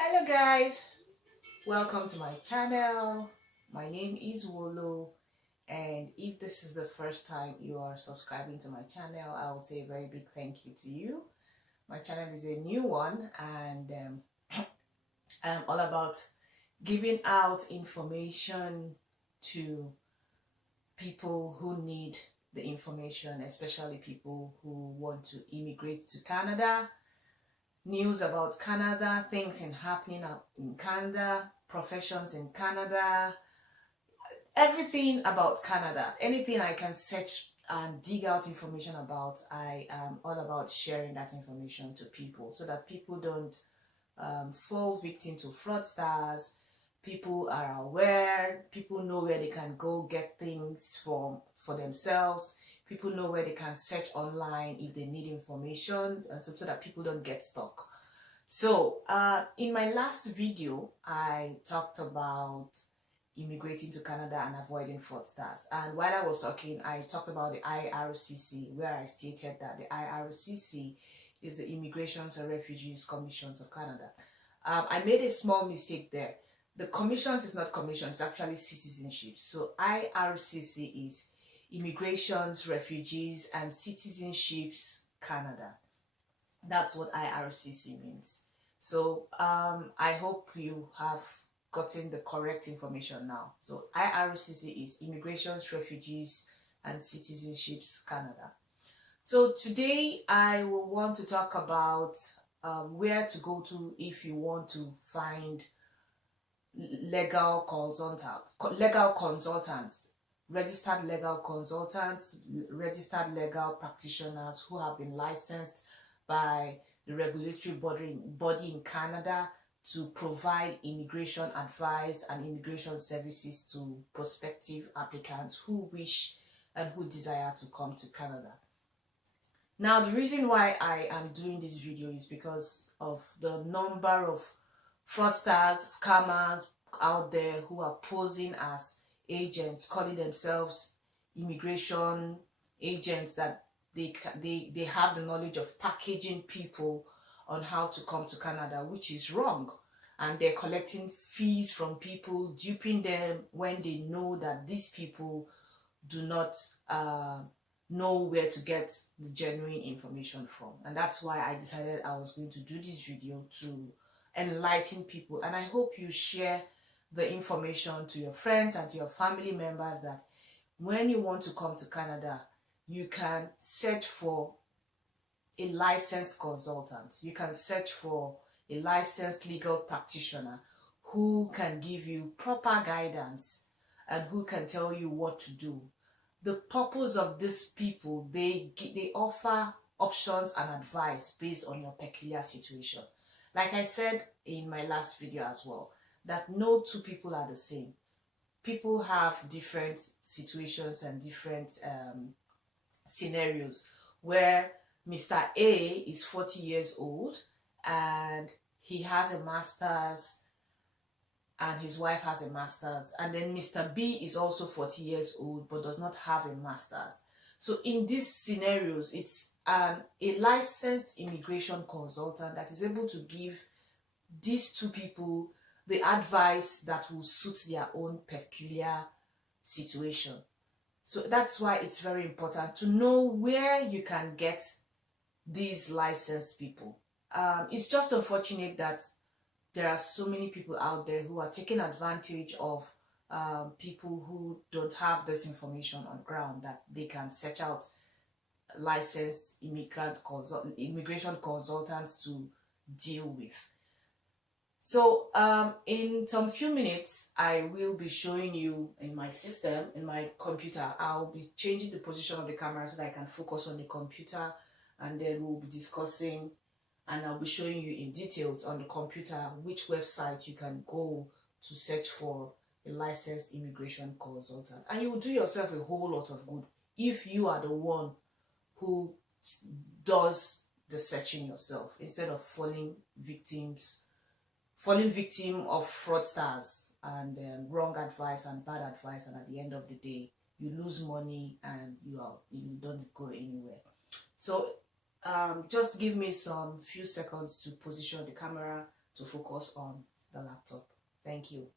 Hello guys, welcome to my channel. My name is Wolo, and if this is the first time you are subscribing to my channel, I will say a very big thank you to you. My channel is a new one, and I'm all about giving out information to people who need the information, especially people who want to immigrate to Canada. News about Canada, things happening in Canada, professions in Canada, everything about Canada, anything I can search and dig out information about. I am all about sharing that information to people so that people don't fall victim to fraudsters. People are aware, people know where they can go get things for themselves. People know where they can search online if they need information, so that people don't get stuck. So in my last video, I talked about immigrating to Canada and avoiding fraudsters. And while I was talking, I talked about the IRCC, where I stated that the IRCC is the Immigrations and Refugees Commissions of Canada. I made a small mistake there. The commissions is not commissions, it's actually citizenship. So IRCC is Immigrations, Refugees and Citizenships Canada. That's what IRCC means. So I hope you have gotten the correct information now. So IRCC is Immigrations, Refugees and Citizenships Canada. So today I will want to talk about where to go to if you want to find legal consultants, registered legal consultants, registered legal practitioners who have been licensed by the regulatory body in Canada to provide immigration advice and immigration services to prospective applicants who wish and who desire to come to Canada. Now, the reason why I am doing this video is because of the number of fraudsters, scammers out there who are posing as agents, calling themselves immigration agents, that they have the knowledge of packaging people on how to come to Canada, which is wrong. And they're collecting fees from people, duping them when they know that these people do not know where to get the genuine information from. And that's why I decided I was going to do this video to enlighten people. And I hope you share the information to your friends and to your family members that when you want to come to Canada, you can search for a licensed consultant. You can search for a licensed legal practitioner who can give you proper guidance and who can tell you what to do. The purpose of these people, they offer options and advice based on your peculiar situation. Like I said in my last video as well, that no two people are the same. People have different situations and different scenarios where Mr. A is 40 years old and he has a master's and his wife has a master's, and then Mr. B is also 40 years old but does not have a master's. So in these scenarios, it's a licensed immigration consultant that is able to give these two people the advice that will suit their own peculiar situation. So that's why it's very important to know where you can get these licensed people. It's just unfortunate that there are so many people out there who are taking advantage of people who don't have this information on ground, that they can search out licensed immigration consultants to deal with. So in some few minutes, I will be showing you in my system, in my computer. I'll be changing the position of the camera so that I can focus on the computer, and then we'll be discussing, and I'll be showing you in details on the computer which website you can go to search for a licensed immigration consultant. And you will do yourself a whole lot of good if you are the one who does the searching yourself, instead of falling victim of fraudsters and wrong advice and bad advice, and at the end of the day you lose money and you don't go anywhere. So just give me some few seconds to position the camera to focus on the laptop. Thank you.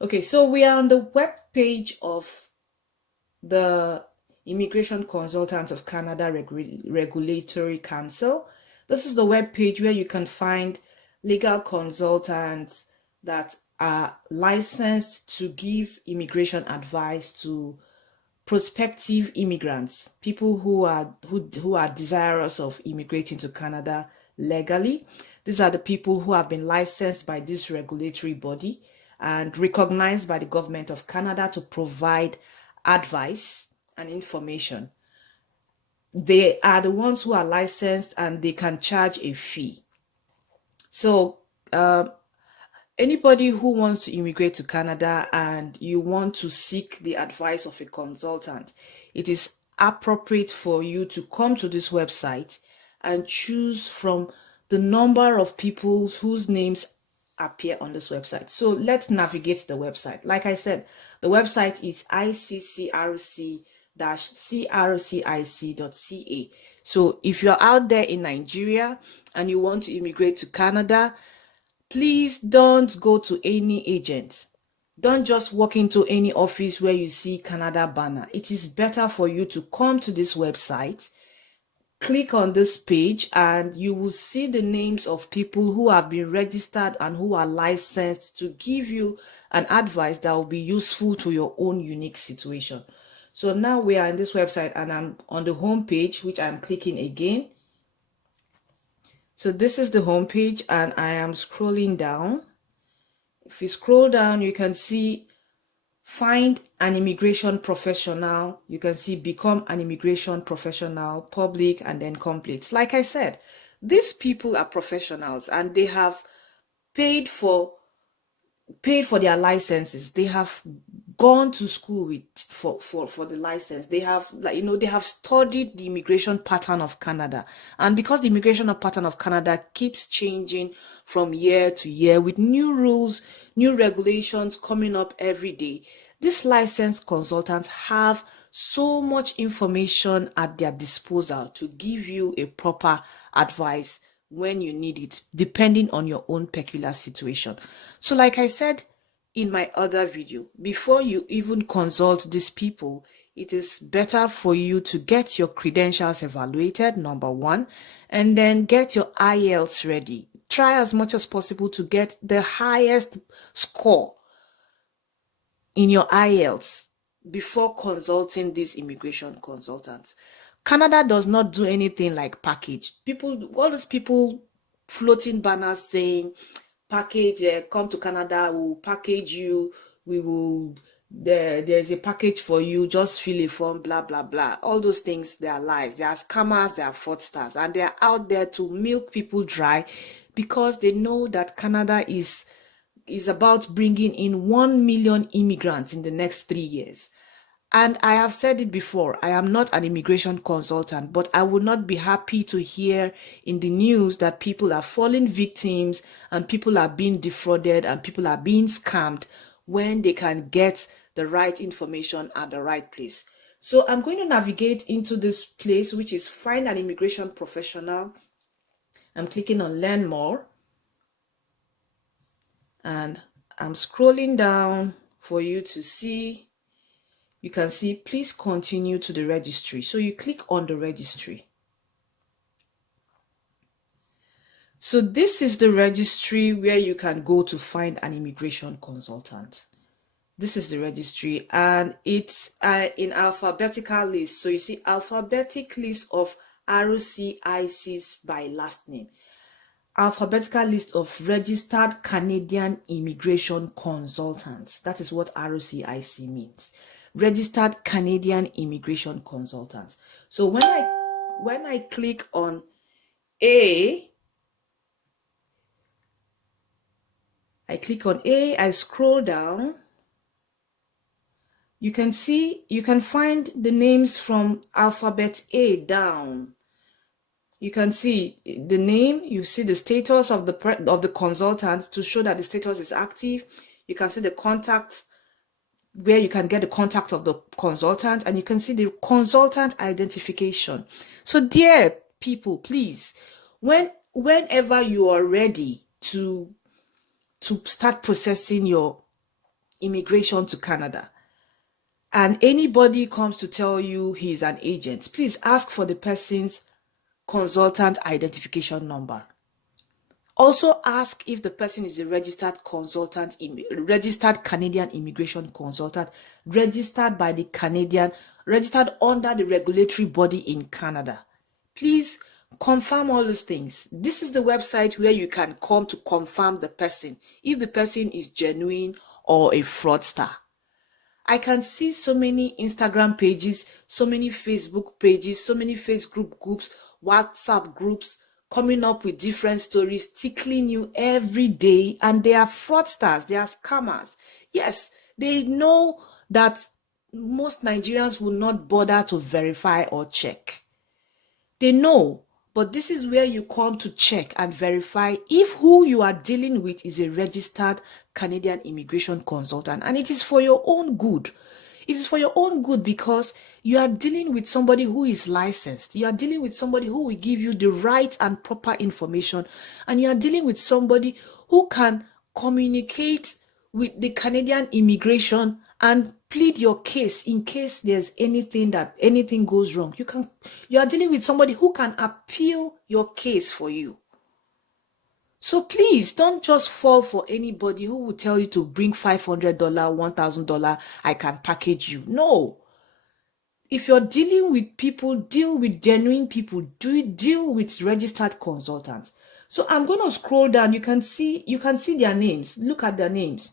Okay, so we are on the web page of the Immigration Consultants of Canada Regulatory Council. This is the web page where you can find legal consultants that are licensed to give immigration advice to prospective immigrants, people who are desirous of immigrating to Canada legally. These are the people who have been licensed by this regulatory body and recognized by the government of Canada to provide advice and information. They are the ones who are licensed and they can charge a fee. So anybody who wants to immigrate to Canada and you want to seek the advice of a consultant, it is appropriate for you to come to this website and choose from the number of people whose names appear on this website. So let's navigate the website. Like I said, the website is iccrc-crcic.ca. So if you're out there in Nigeria and you want to immigrate to Canada, please don't go to any agent. Don't just walk into any office where you see Canada banner. It is better for you to come to this website, click on this page, and you will see the names of people who have been registered and who are licensed to give you an advice that will be useful to your own unique situation. So now we are on this website and I'm on the home page, which I'm clicking again. So this is the home page and I am scrolling down. If you scroll down, you can see find an immigration professional. You can see become an immigration professional, public, and then complete. Like I said, these people are professionals and they have paid for their licenses. They have gone to school for the license. They have, they have studied the immigration pattern of Canada, and because the immigration pattern of Canada keeps changing from year to year with new rules, new regulations coming up every day, these licensed consultants have so much information at their disposal to give you a proper advice when you need it, depending on your own peculiar situation. So like I said in my other video, before you even consult these people, it is better for you to get your credentials evaluated, number one, and then get your IELTS ready. Try as much as possible to get the highest score in your IELTS before consulting these immigration consultants. Canada does not do anything like package. All those people floating banners saying, package, come to Canada, we'll package you, there's a package for you, just fill a form, blah, blah, blah. All those things, they are lies. They are scammers, they are fraudsters, and they are out there to milk people dry because they know that Canada is about bringing in 1 million immigrants in the next 3 years. And I have said it before, I am not an immigration consultant, but I would not be happy to hear in the news that people are falling victims and people are being defrauded and people are being scammed when they can get the right information at the right place. So I'm going to navigate into this place, which is find an immigration professional. I'm clicking on learn more. And I'm scrolling down for you to see. You can see, please continue to the registry. So you click on the registry. So this is the registry where you can go to find an immigration consultant. This is the registry and it's in alphabetical list. So you see alphabetic list of RCICs by last name. Alphabetical list of registered Canadian immigration consultants. That is what RCIC means. Registered Canadian immigration consultants. So when I click on I click on I scroll down. You can find the names from alphabet A down. You can see the name, you see the status of the consultant to show that the status is active. You can see the contact where you can get the contact of the consultant, and you can see the consultant identification. So dear people, please, whenever you are ready to start processing your immigration to Canada, and anybody comes to tell you he's an agent, please ask for the person's consultant identification number. Also ask if the person is a registered consultant, registered Canadian immigration consultant, registered by the Canadian, registered under the regulatory body in Canada. Please confirm all these things. This is the website where you can come to confirm the person, if the person is genuine or a fraudster. I can see so many Instagram pages, so many Facebook pages, so many Facebook groups, WhatsApp groups coming up with different stories, tickling you every day, and they are fraudsters, they are scammers. Yes, they know that most Nigerians will not bother to verify or check. They know, but this is where you come to check and verify if who you are dealing with is a registered Canadian immigration consultant, and it is for your own good. It is for your own good because you are dealing with somebody who is licensed. You are dealing with somebody who will give you the right and proper information, and you are dealing with somebody who can communicate with the Canadian immigration and plead your case in case there's anything goes wrong. You are dealing with somebody who can appeal your case for you. So please don't just fall for anybody who will tell you to bring $500, $1,000, I can package you. No. If you're dealing with people, deal with genuine people. Deal with registered consultants. So I'm going to scroll down. You can see their names. Look at their names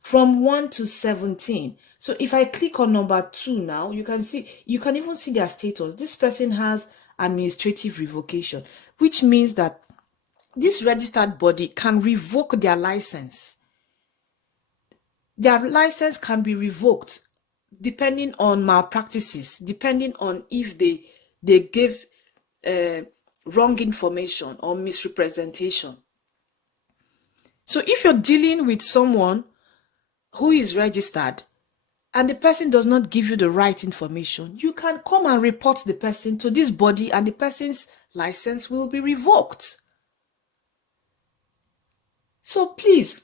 from 1 to 17. So if I click on number 2 now, you can even see their status. This person has administrative revocation, which means that this registered body can revoke their license. Their license can be revoked depending on malpractices, depending on if they gave wrong information or misrepresentation. So if you're dealing with someone who is registered and the person does not give you the right information, you can come and report the person to this body and the person's license will be revoked. So please,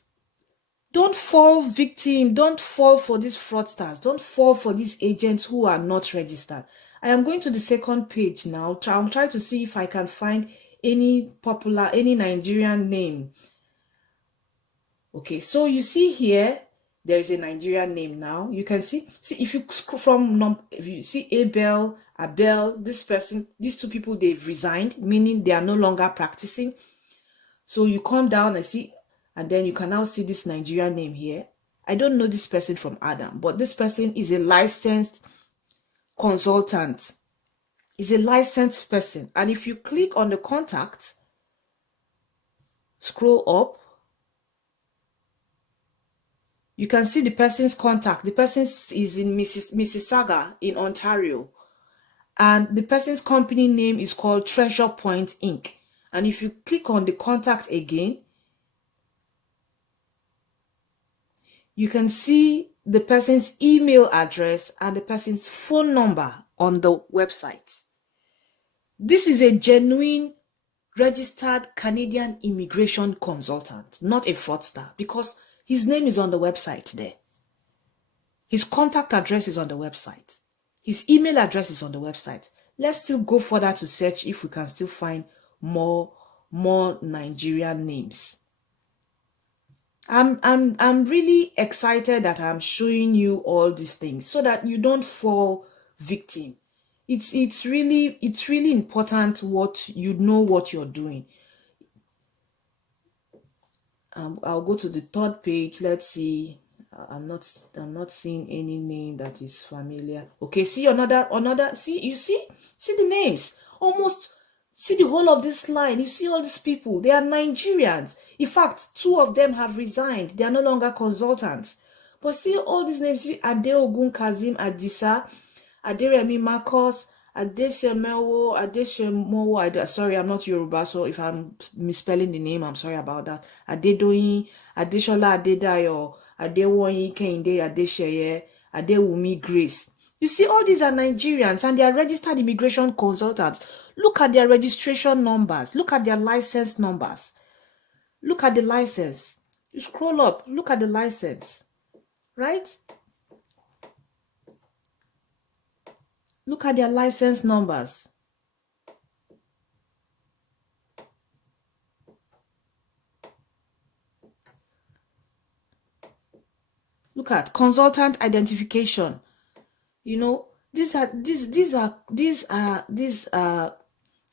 don't fall victim. Don't fall for these fraudsters. Don't fall for these agents who are not registered. I am going to the second page now. I'm trying to see if I can find any Nigerian name. Okay, so you see here, there is a Nigerian name now. You can see if you scroll from, if you see Abel, these two people, they've resigned, meaning they are no longer practicing. So you come down and see, and then you can now see this Nigerian name here. I don't know this person from Adam, but this person is a licensed consultant. Is a licensed person. And if you click on the contact, scroll up, you can see the person's contact. The person is in Mississauga in Ontario. And the person's company name is called Treasure Point Inc. And if you click on the contact again, you can see the person's email address and the person's phone number on the website. This is a genuine registered Canadian immigration consultant, not a fraudster, because his name is on the website there. His contact address is on the website. His email address is on the website. Let's still go further to search if we can still find more Nigerian names. I'm really excited that I'm showing you all these things so that you don't fall victim. It's really important what you're doing. I'll go to the third page. Let's see. I'm not seeing any name that is familiar. Okay, see another. See the names. Almost see the whole of this line. You see all these people. They are Nigerians. In fact, 2 of them have resigned. They are no longer consultants. But see all these names. See Adeogun Kazim Adisa, Aderemi Marcos, Adeshemowo. Sorry, I'm not Yoruba, so if I'm misspelling the name, I'm sorry about that. Adedoyin, Adeshola Adedayo, Adewonyi Kehinde Adesheye, Adewumi Grace. You see, all these are Nigerians and they are registered immigration consultants. Look at their registration numbers. Look at their license numbers. Look at the license. You scroll up, look at the license, right? Look at their license numbers. Look at consultant identification. You know, these are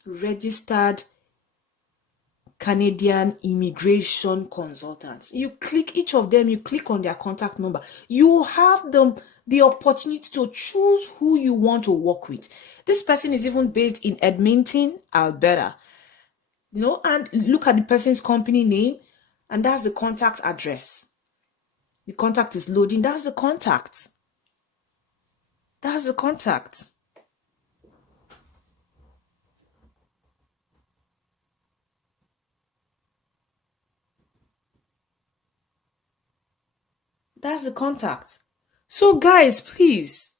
registered Canadian immigration consultants. You click each of them, you click on their contact number. You have the opportunity to choose who you want to work with. This person is even based in Edmonton, Alberta. You know, and look at the person's company name, and that's the contact address. The contact is loading. That's the contact. That's the contact. That's the contact. So guys, please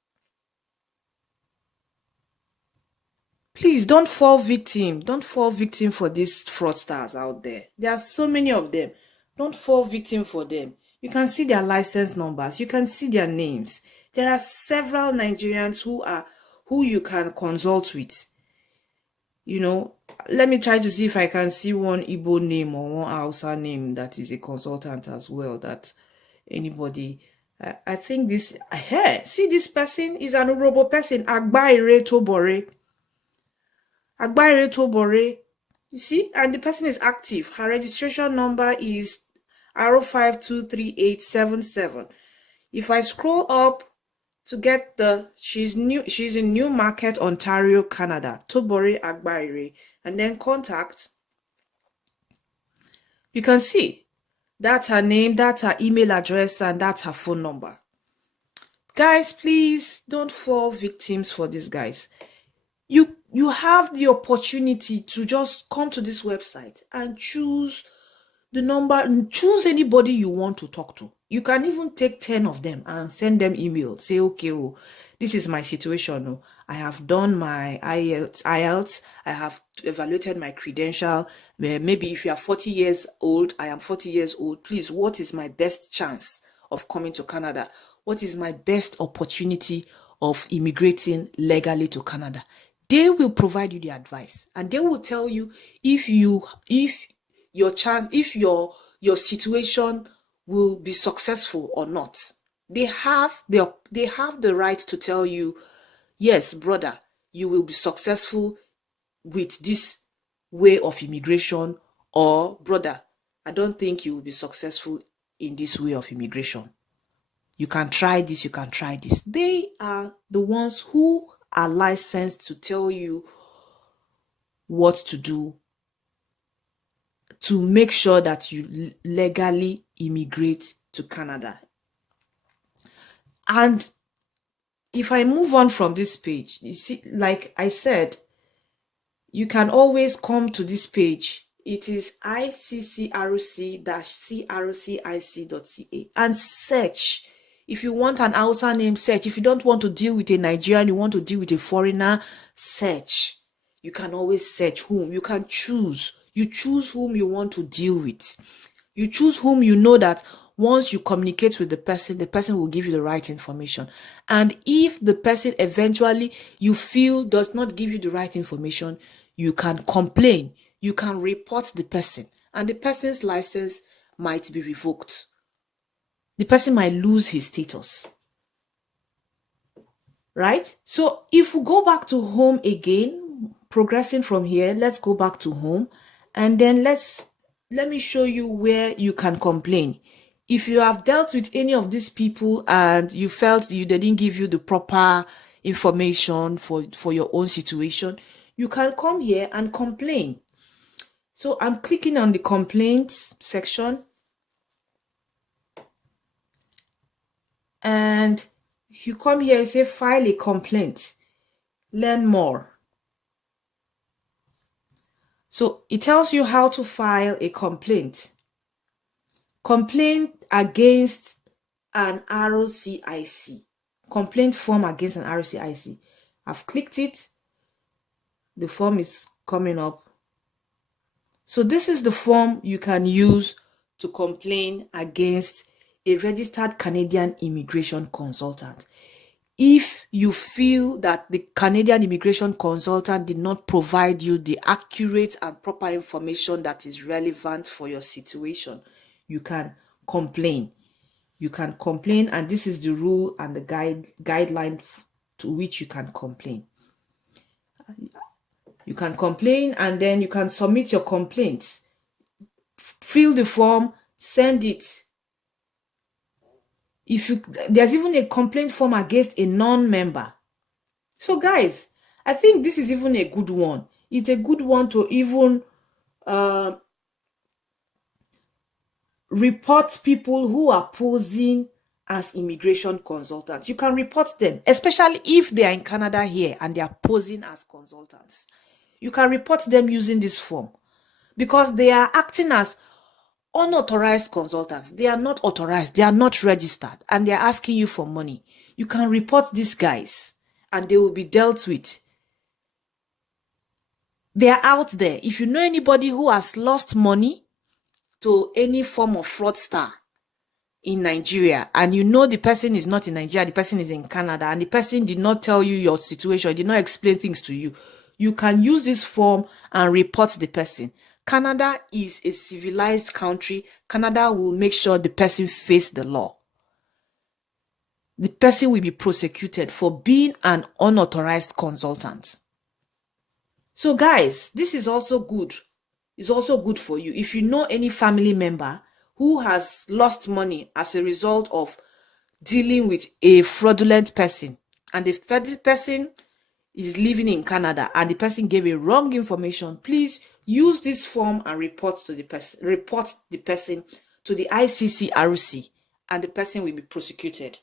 don't fall victim. Don't fall victim for these fraudsters out there. There are so many of them. Don't fall victim for them. You can see their license numbers. You can see their names. There are several Nigerians who you can consult with. You know, let me try to see if I can see one Igbo name or one Hausa name that is a consultant as well. That anybody, I think this, see, this person is an Urobo person. Agbaire Tobore. Agbaire Tobore. You see, and the person is active. Her registration number is 05238777. If I scroll up to get she's in Newmarket, Ontario, Canada, Tobore Agbaire, and then contact, you can see that's her name, that's her email address, and that's her phone number. Guys, please don't fall victims for these guys. You have the opportunity to just come to this website and choose the number, choose anybody you want to talk to. You can even take 10 of them and send them email. Say, okay, oh, this is my situation. Oh, I have done my IELTS. I have evaluated my credential. Maybe if you are 40 years old, I am 40 years old. Please, what is my best chance of coming to Canada? What is my best opportunity of immigrating legally to Canada? They will provide you the advice, and they will tell you if your situation will be successful or not. They have the right to tell you, yes, brother, you will be successful with this way of immigration, or brother, I don't think you will be successful in this way of immigration. You can try this, you can try this. They are the ones who are licensed to tell you what to do to make sure that you legally immigrate to Canada. And if I move on from this page, you see, like I said, you can always come to this page. It is iccrc-crcic.ca and search. If you want an Hausa name, search. If you don't want to deal with a Nigerian, you want to deal with a foreigner, search. You can always search whom. You can choose. You choose whom you want to deal with. You choose whom you know that once you communicate with the person will give you the right information. And if the person eventually you feel does not give you the right information, you can complain. You can report the person, and the person's license might be revoked. The person might lose his status. Right? So if we go back to home again, progressing from here, let's go back to home, and then let me show you where you can complain. If you have dealt with any of these people and you felt they didn't give you the proper information for your own situation, you can come here and complain. So I'm clicking on the complaints section, and you come here and say file a complaint, learn more. So it tells you how to file a complaint. Complaint against an ROCIC. Complaint form against an ROCIC. I've clicked it. The form is coming up. So this is the form you can use to complain against a registered Canadian immigration consultant. If you feel that the Canadian immigration consultant did not provide you the accurate and proper information that is relevant for your situation, you can complain. You can complain, and this is the rule and the guideline to which you can complain. You can complain, and then you can submit your complaints. Fill the form, send it. There's even a complaint form against a non-member. So guys, I think this is even a good one. It's a good one to even report people who are posing as immigration consultants. You can report them, especially if they are in Canada here and they are posing as consultants. You can report them using this form because they are acting as unauthorized consultants. They are not authorized, they are not registered, and they are asking you for money. You can report these guys and they will be dealt with. They are out there. If you know anybody who has lost money to any form of fraudster in Nigeria, and you know the person is not in Nigeria, the person is in Canada, and the person did not tell you your situation, did not explain things to you, you can use this form and report the person. Canada is a civilized country. Canada will make sure the person faces the law. The person will be prosecuted for being an unauthorized consultant. So guys, this is also good. It's also good for you. If you know any family member who has lost money as a result of dealing with a fraudulent person, and the person is living in Canada and the person gave a wrong information, please use this form and report the person to the ICC and the person will be prosecuted.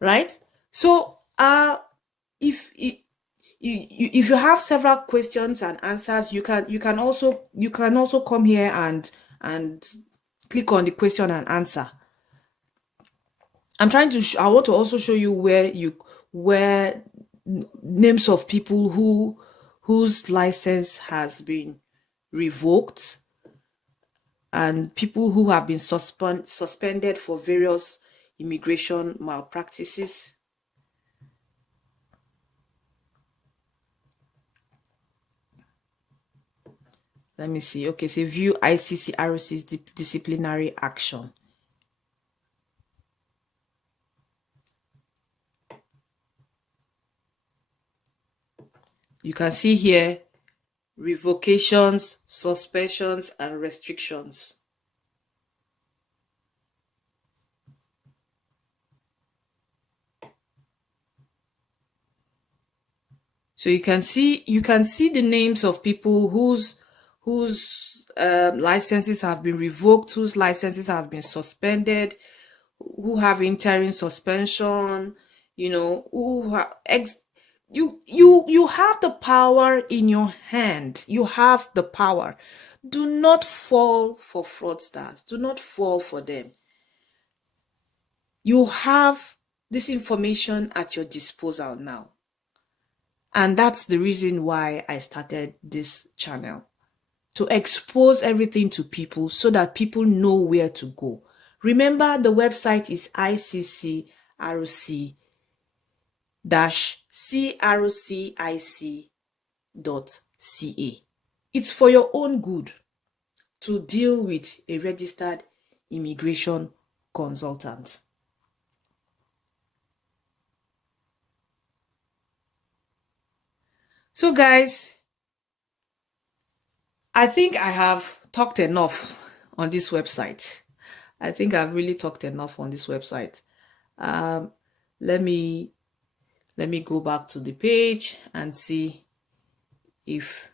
Right? So if you have several questions and answers, you can also come here and click on the question and answer. I'm trying to I want to also show you where names of people whose license has been revoked and people who have been suspended for various immigration malpractices. Let me see. Okay, so view ICCROC's disciplinary action. You can see here revocations, suspensions, and restrictions. So you can see the names of people whose licenses have been revoked, whose licenses have been suspended, who have interim suspension, you know, who you have the power in your hand. You have the power. Do not fall for fraudsters. Do not fall for them. You have this information at your disposal now. And that's the reason why I started this channel, to expose everything to people so that people know where to go. Remember, the website is ICCROC-CROCIC.ca. It's for your own good to deal with a registered immigration consultant. So guys, I think I have talked enough on this website. I think I've really talked enough on this website. Let me go back to the page and see if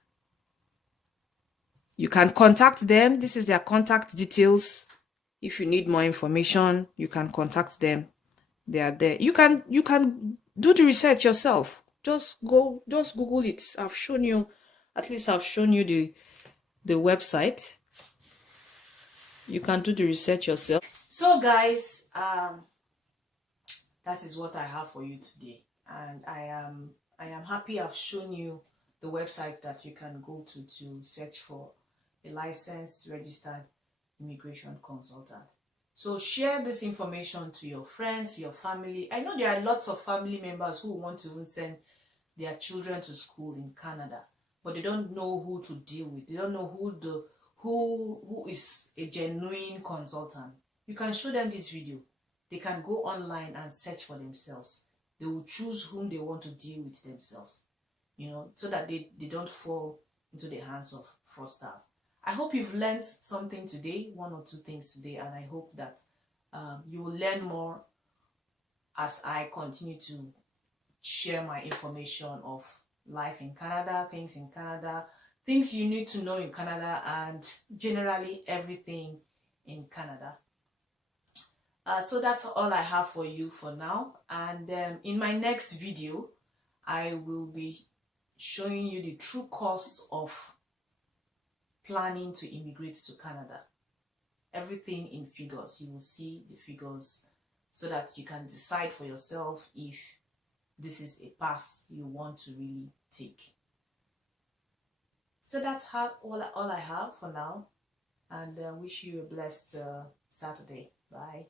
you can contact them. This is their contact details. If you need more information, you can contact them. They are there. You can do the research yourself. Just Google it. I've shown you the website. You can do the research yourself. So guys, that is what I have for you today, and I am happy I've shown you the website that you can go to search for a licensed registered immigration consultant. So share this information to your friends, your family. I know there are lots of family members who want to even send their children to school in Canada, but they don't know who to deal with. They don't know who is a genuine consultant. You can show them this video. They can go online and search for themselves. They will choose whom they want to deal with themselves, so that they don't fall into the hands of fraudsters. I hope you've learned something today, one or two things today, and I hope that you will learn more as I continue to share my information of life in Canada, things in Canada, things you need to know in Canada, and generally everything in Canada. So that's all I have for you for now, and in my next video I will be showing you the true costs of planning to immigrate to Canada. Everything in figures. You will see the figures so that you can decide for yourself if this is a path you want to really take. So that's all I have for now, and wish you a blessed Saturday. Bye.